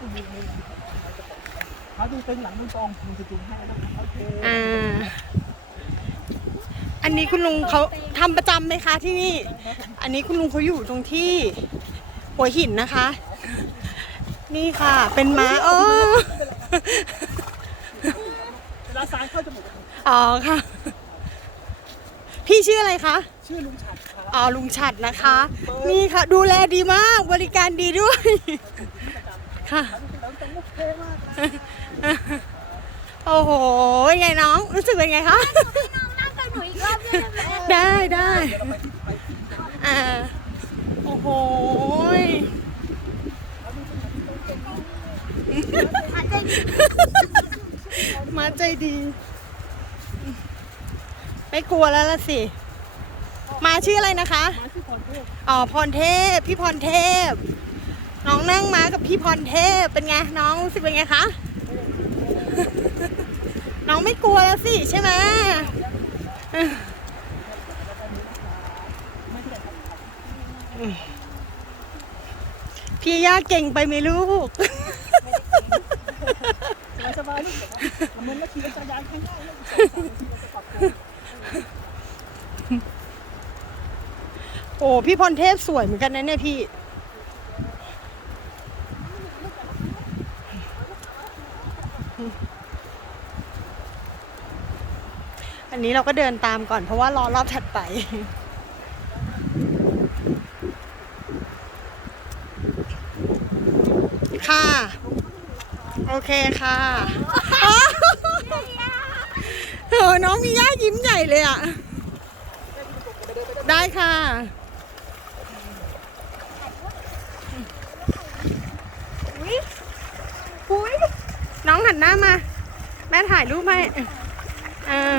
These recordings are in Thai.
จะยืนในหลังเขาดูตึงหลังมึงตรงมึงจะจูงให้แล้วโอเคอ่า อันนี้คุณลุงเขาทำประจำไหมคะที่นี่ อันนี้คุณลุงเขาอยู่ตรงที่หัวหินนะคะ นี่ค่ะ เป็นม้าอ๋อเวลาสายเข้าจมูกอ๋อค่ะ พี่ชื่ออะไรคะ ชื่อลุงฉัดครับอ๋อลุงฉัดนะคะ นี่ค่ะ ดูแลดีมากบริการดีด้วยค่ะแล้วตรงมุก เท่มากนะโอ้โหเป็นไงน้องรู้สึกเป็นไงคะให้น้องนั่งกับหนูอีกรอบได้ไหมได้ได้อ่าโอ้โหยอาจจะมาใจดี ไม่กลัวแล้วละสิ มาชื่ออะไรนะคะมาที่พรเทพอ๋อพรเทพ พี่พรเทพ น้องนั่งมากับพี่พรเทพเป็นไงน้องรู้สึกเป็นไงคะ น้องไม่กลัวแล้วสิใช่ไหมพี่ย่าเก่งไปไหมลูกสบายสบายลูกเดี๋ยวนะทำเหมือนว่าขี่จักรยานข้างหน้าแล้วอีกโอ้พี่พรเทพสวยเหมือนกันนะเนี่ยพี่ นนี้เราก็เดินตามก่อนเพราะว่ารอรอบถัดไป ค่ะ โอเคค่ะโอ้น้องมีย่ายิ้มใหญ่เลยอะ ได้ค่ะอุ๊ยอุ๊ยน้องหันหน้ามา แม่ถ่ายรูปให้เออ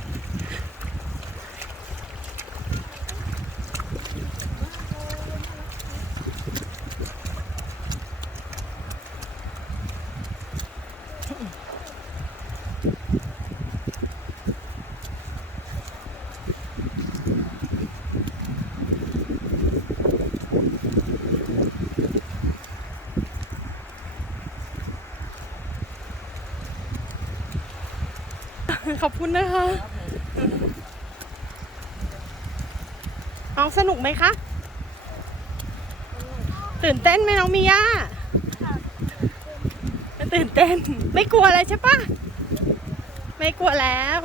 ขอบคุณนะคะ น้องสนุกไหมคะ ตื่นเต้นไหมน้องมีย่าตื่นเต้น ไม่กลัวอะไรใช่ปะไม่กลัวแล้ว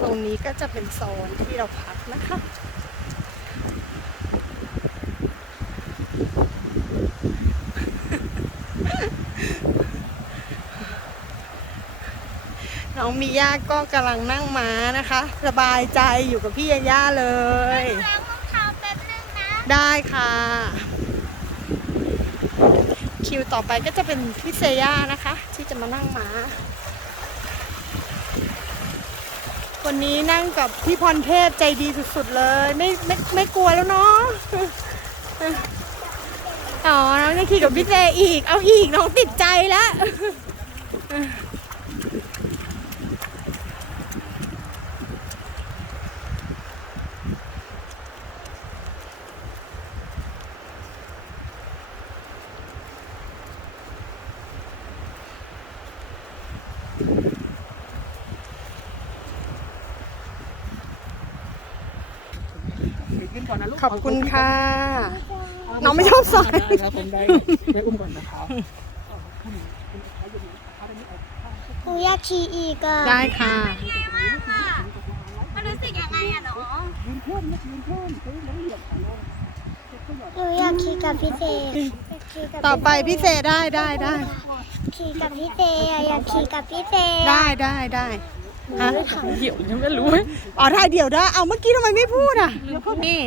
ตรงนี้ก็ จะเป็นโซนที่เราพักนะคะน้องมีย่าก็กำลังนั่งม้านะคะ สบายใจอยู่กับพี่ยาย่าเลย ล้างรองเท้าแป๊บนึงนะ ได้ค่ะ คิวต่อไปก็จะเป็นพี่เซย่านะคะ ที่จะมานั่งม้า วันนี้นั่งกับพี่พรเทพใจดีสุดๆเลย ไม่ไม่ไม่กลัวแล้วเนาะอ๋อน้องจะขี่กับพี่เจอีก เอาอีกน้องติดใจแล้ว ก่อนนะลูกขอบคุณค่ะ น้องไม่ชอบสายได้ครับผมได้ได้อุ้มก่อนนะครับ หนูอยากขี่อีกอะได้ค่ะมากอะมันรู้สึกยังไงอะหนูยืนเพิ่มนะยืนเพิ่มเฮ้ยแล้วเหยียบขาลงหนูอยากขี่กับพี่เจขี่กับต่อไปพี่เซได้ได้ได้ ขี่กับพี่เจอะอยากขี่กับพี่เจได้ได้ได้ ฮะถายเดี่ยวยังไม่รู้อ๋อถ่ายเดี่ยวได้เอาเมื่อกี้ทำไมไม่พูดอะนี่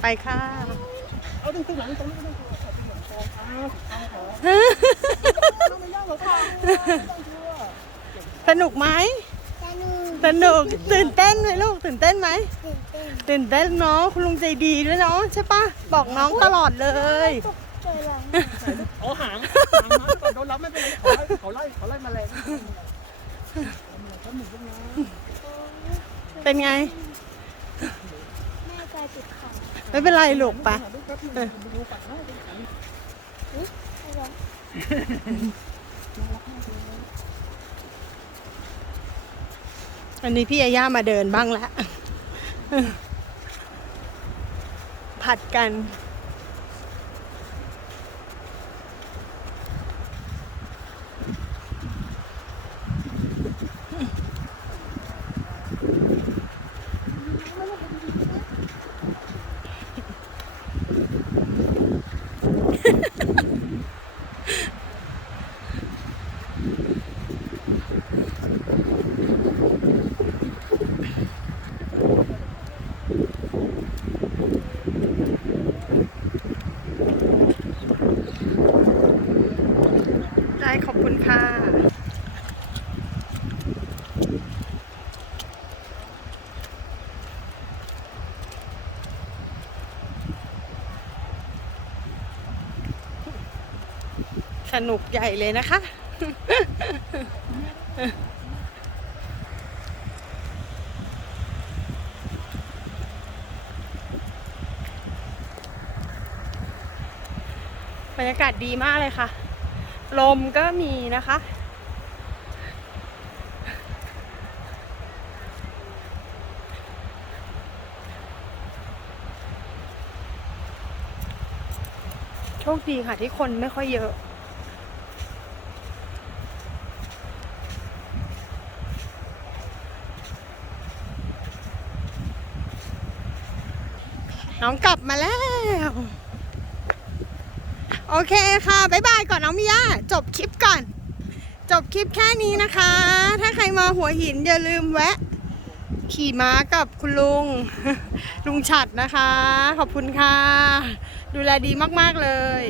ไปค่ะเอาดึงตึงหลังตรงนี้สนุกไหม สนุกสนุกตื่นเต้นไหมลูกตื่นเต้นไหมตื่นเต้นตื่นเต้นเนาะคุณลุงใจดีด้วยเนาะใช่ปะบอกน้องตลอดเลยเจอแล้วเอาหางหางมาก่อนโดนรับไม่เป็นไรเขาไล่เขาไล่เขาไล่แมลงเขาหมุนขึ้นมาเป็นไง แม่ใจติดขันไม่เป็นไรลูกปะ ดูแป๊บนึงดูปากให้ดูปากให้ อะไร วันนี้พี่อาย่ามาเดินบ้างแล้วผัดกัน สนุกใหญ่เลยนะคะ บรรยากาศดีมากเลยค่ะ ลมก็มีนะคะโชคดีค่ะที่คนไม่ค่อยเยอะ น้องกลับมาแล้ว โอเคค่ะ บ๊ายบายก่อนน้องมิยาจบคลิปก่อน จบคลิปแค่นี้นะคะ ถ้าใครมาหัวหินอย่าลืมแวะ ขี่ม้ากับคุณลุง ลุงฉัดนะคะ ขอบคุณค่ะ ดูแลดีมาก ๆ เลย